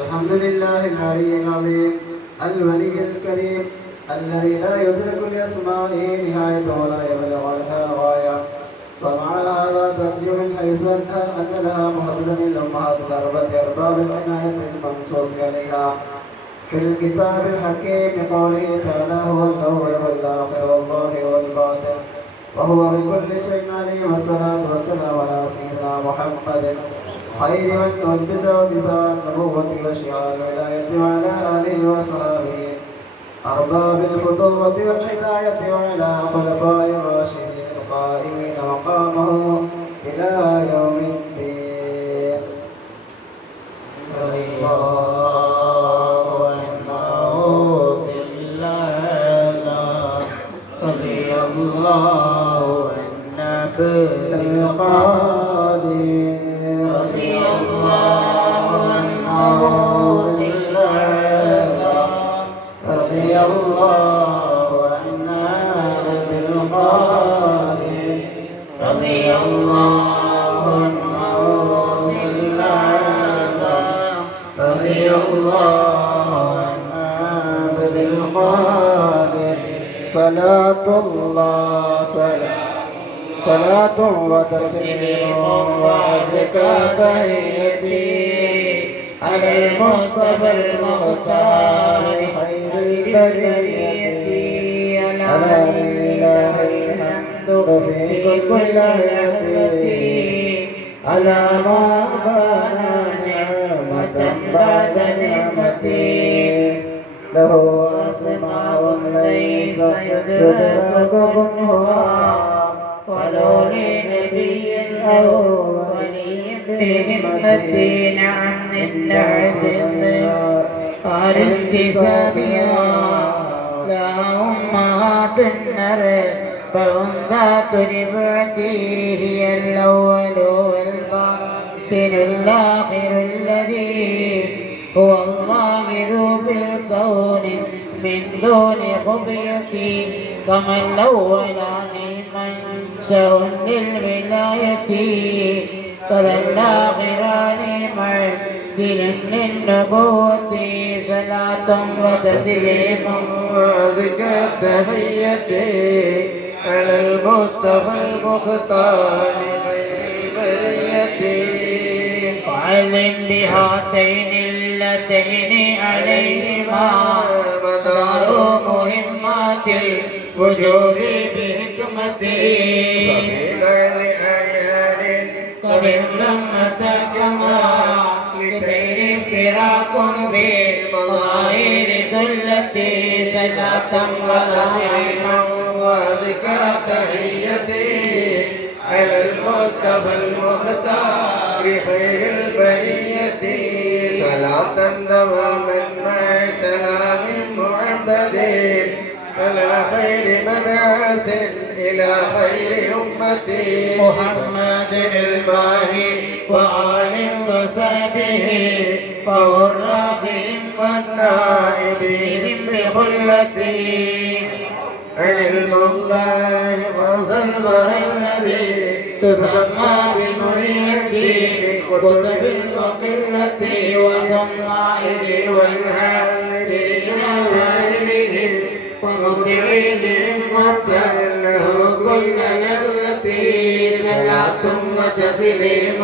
الحمد لله العلي العظيم الولي الكريم الذي لا يدرك لأسمائه نهاية ولا يبلغ عنها غاية. ومع هذا ترجم من حيث أن لها محدثا الأمهات الأربعة أرباب العناية المنصوص عليها في الكتاب الحكيم بقوله تعالى هو الأول والآخر والظاهر والباطن وهو بكل شيء عليم. والصلاة والسلام على سيدنا محمد خير من ألبس وثثاء النبوة وشعار الولاية وعلى آله وصحبه أرباب الفتوة والهداية وعلى خلفاء الراشدين القائمين مقامه إلى يوم الدين. الله عنا بالقادر رضي الله عنه رضي الله عنا بالقادر رضي الله عنه رضي الله عنا بالقادر. صلاة الله صلاة وتسليم وأزكى تحيتي على المصطفى المختار خير البرية. على لله الحمد في كل حياتي على ما بنى نعمة بعد نعمتي. له أسماء ليس يدرك كنها ولو لنبي أو ولي بهمتي. نعم للنعت قال انتسابها لا أمهات النر فهم ذات رفعتي. هي الأول والباطن الآخر الذي هو الظاهر بالكون من دون خفيتي. كما الأولان منشأ للولاية كذا الآخران معدل للنبوة. صلاة وتسليم وأزكى تحيتي على المصطفى المختار خير البرية. وعلم بهاتين اللتين عليهما مدار مهمات الوجود بحكمته. ففي غير آيات قرن لمة كما لغير افتراق في مظاهر ذلتي. صلاة وتسليما وأزكى تحيتي على المصطفى المختار خير البرية. صلاة دواما مع سلام معبد على خير مبعث إلى خير أمتي محمد الماهي وآل وصحبه فغرهم والنائبهم بخلتي. عن الله وصلبه الذي تسمى بمحيي الدين الكتب المقلة وسمائه والهادين وأهله ومبدعيهم وابدل له كل نعمتي. صلاة وتسليم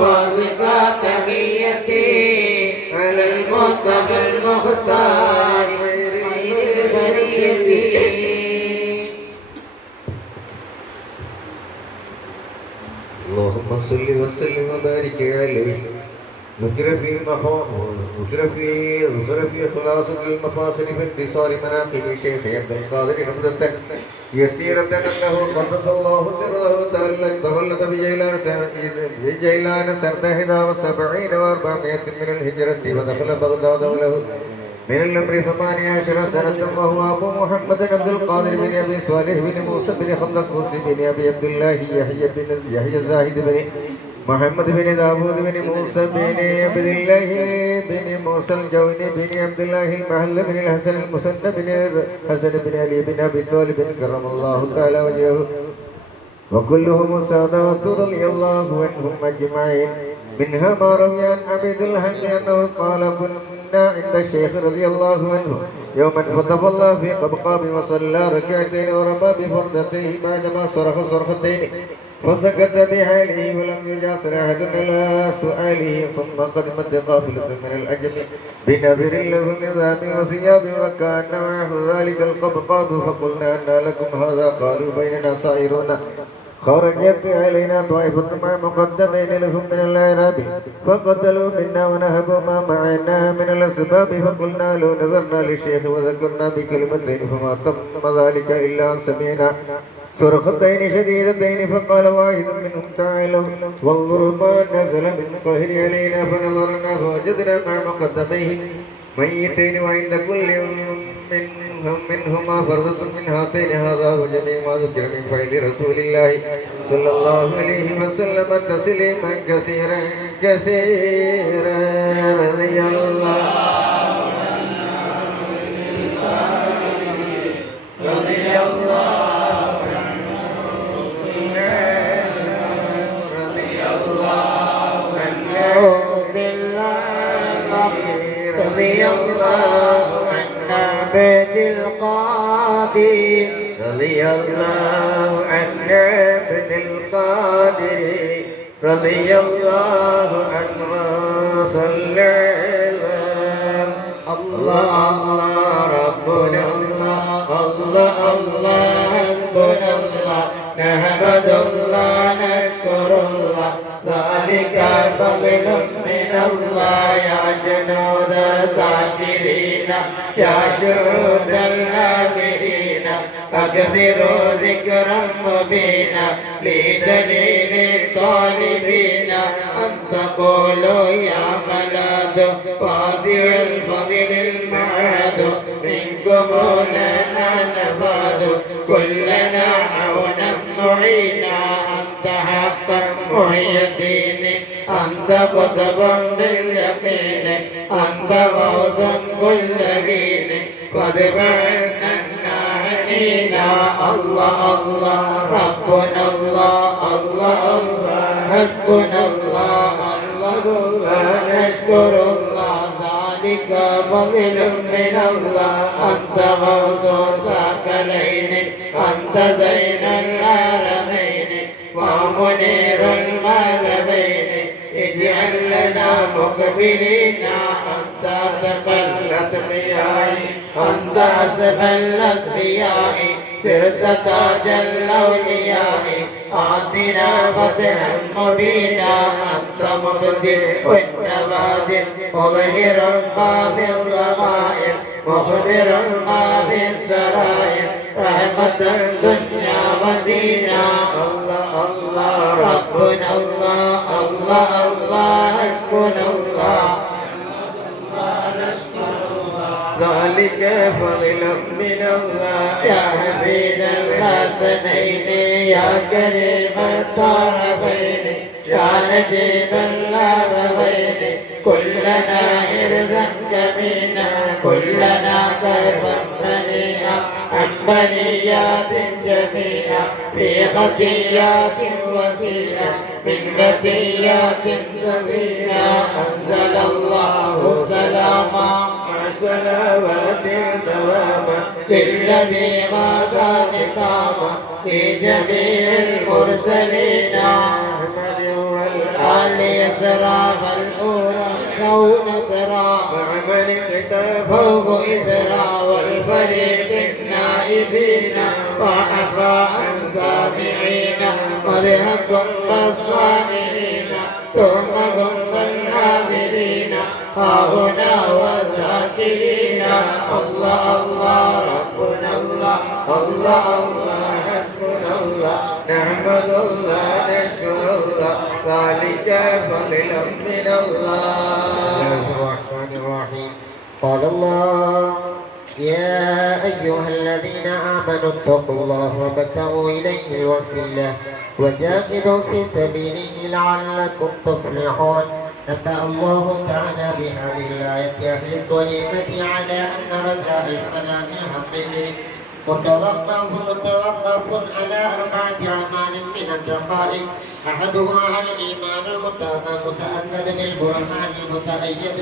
وأزكى تحيتي على المصطفى المختار خير البرية. اللهم صل وسلم وبارك عليه. ذكر في خلاصة المفاخر في انتصار مناقب الشيخ عبد القادر نبذة يسيرة أنه قدس الله سره تولد بجيلان سنة 71 و400 من الهجرة ودخل بغداد وله من الأمر 18 سنة وهو أبو محمد عبد القادر بن أبي صالح بن موسى بن خلقوس بن أبي عبد الله يحيى الزاهد بن محمد بن داود بن موسى بن عبد الله بن موسى الجوني بن عبد الله المحل بن الحسن المسنى بن حسن بن علي بن أبي طالب كرم الله تعالى وجهه وكلهم سادات رضي الله عنهم أجمعين. منها ما روي عن عبيد الحق أنه قال كنا عند الشيخ رضي الله عنه يوما فطفل في قبقاب وصلى ركعتين ورمى بفردتيه بعدما صرخ صرختين فسكت بحاله ولم يجاسر أحد إلى سؤاله ثم قدمت قافلة من العجم بنذر له من ذهب وثياب وكان معه ذلك القبقاب فقلنا أن لكم هذا قالوا بيننا سائرون خرجت علينا طائفة مع مقدمين لهم من الأعراب فقتلوا منا ونهبوا ما معنا من الأسباب فقلنا لو نظرنا للشيخ وذكرنا بكلمتين فما تم ذلك إلا أن سمعنا صرختين شديدتين فقال واحد منهم تعالوا وانظروا ما نزل من قهر علينا فنظرنا فوجدنا مع مقدميه ميتين وعند كل منهما فرضة من هاتين هذا وجميع ما ذكر من فعل رسول الله صلى الله عليه وسلم تسليما كثيرا كثيرا رضي الله رضي الله رضي الله عن عبد القادر رضي الله عن عبد القادر رضي الله عنه صلى الله الله ربنا الله الله الله حسبنا الله نحمد الله نشكر الله ذلك فضل من الله يا جنود الذاكرين يا شهود الآخرين أكثروا ذكرا مبينا لدليل الطالبين أن تقولوا يا ملاذ واسع الفضل المعاد منكم لنا نفاذ كلنا عونا معينا أنت حقا محي الدين أنت قطبا باليقين أنت غوثا كل حين قد بعثنا عنينا الله الله ربنا الله الله الله حسبنا الله الله الله نشكر الله ذلك فضل من الله أنت غوث ثقلين أنت زين الحرمين ومنير المعلمين اجعل لنا مقبلين أنت تقلت مياهي أنت أسف الأسرياء سرت تاج الأولياء آتنا فتحا مبينا أنت مبدئ النبادئ مظهرا ما في الضمائر مخبرا ما في السرائر رحمة الدنيا ودينا الله الله ربنا الله الله الله حسبنا الله ذلك فضل من الله يا حبيب الحسنين يا كريم الطرفين يا نجيب اللبوين كلنا إرزا جميلا كلنا كيفا منيئا عن بنيات جميعا في خطيات وسيئة من خطيات نبيا أنزل الله سلاما مع صلوات دواما للذي غدا إقاما في جميع المرسلين أحمد والآل يسرى فالأولى كون ترى وعمل اكتفوه إثرا والفريق النائبين ضعفا عن سامعين مرهقا بالصالحين تهمهم الحاضرين هاهنا والذاكرين الله الله ربنا الله الله الله حسبنا الله نحمد الله نشكر الله ذلك فضلا من الله الرحمن الرحيم قال الله يا أيها الذين آمنوا اتقوا الله وابتغوا إليه الوسيلة وجاهدوا في سبيله لعلكم تفلحون نبأ الله تعالى بهذه الآية أهل الغنيمة على أن رجاء الفلاح الحق به متوقف على 4 أعمال من الدقائق، أحدها الإيمان المتأكد بالبرهان المتأيد